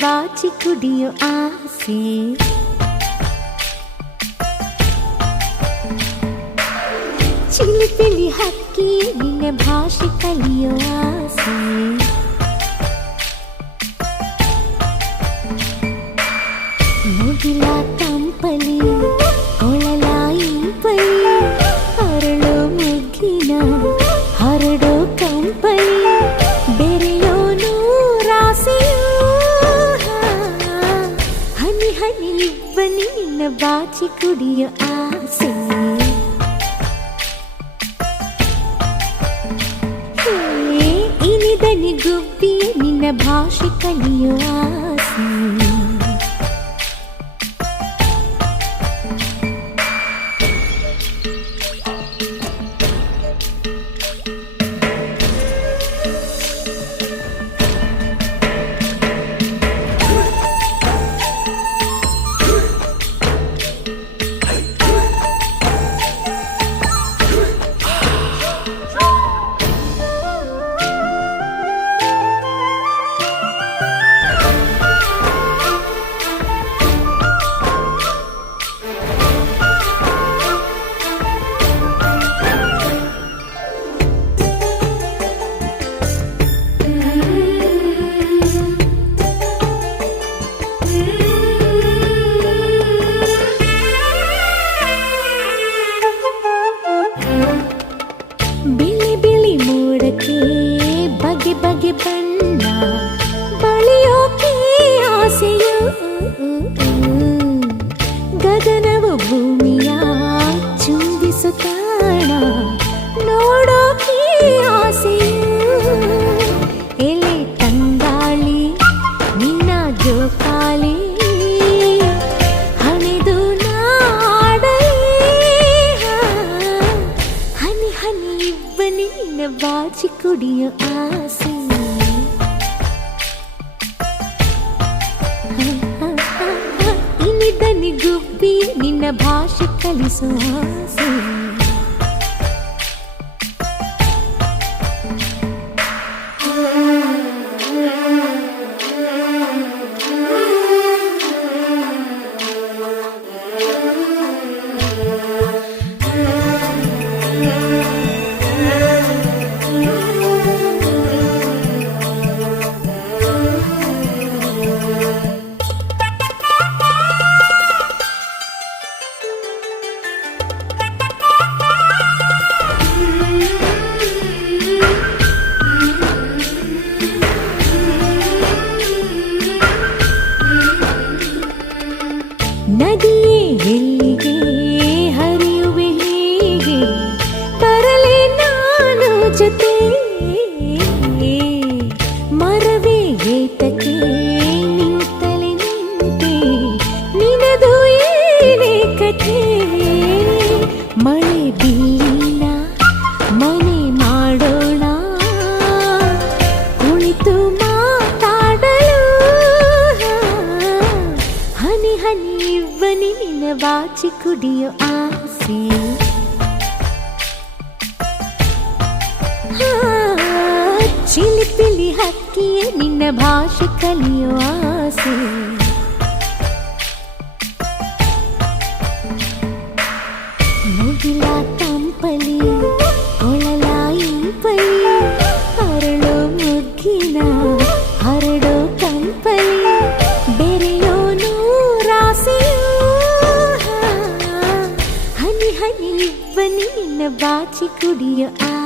ಬಾಚಿ ಕುಡಿಯೋ ಆಸೆ ಚಿಲಿಪಿಲಿ ಹಕ್ಕಿ ನಿನ್ನ ಭಾಷೆ ಕಲಿಯೋ ಆಸೆ ಮುಗಿಲ ತಂಪಲಿ ಕೊಳಲ ಇಂಪಲಿ ನಿನ್ನ ಬಾಚಿ ಕುಡಿಯೋ ಆಸೆ ಹೇ, ಇನಿದನಿ ಗುಬ್ಬಿ ನಿನ್ನ ಭಾಷೆ ಕಲಿಯೋ ಆಸೆ ಇಬ್ಬನಿ ನಿನ್ನ ಬಾಚಿ ಕುಡಿಯೋ ಆಸೆ ಇನಿದನಿ ಗುಬ್ಬಿ ನಿನ್ನ ಭಾಷೆ ಕಲಿಸೋ ಆಸೆ ನದಿಯೇ ಬಾಚಿ ಕುಡಿಯೋ ಆಸೆ ಆ, ಚಿಲಿಪಿಲಿ ಹಕ್ಕಿಯೇ ನಿನ್ನ ಭಾಷೆ ಕಲಿಯೋ ಆಸೆ ಹನಿ ಹನಿ ಇಬ್ಬನಿ ನಿನ್ನ ಬಾಚಿ ಕುಡಿಯೋ ಆಸೆ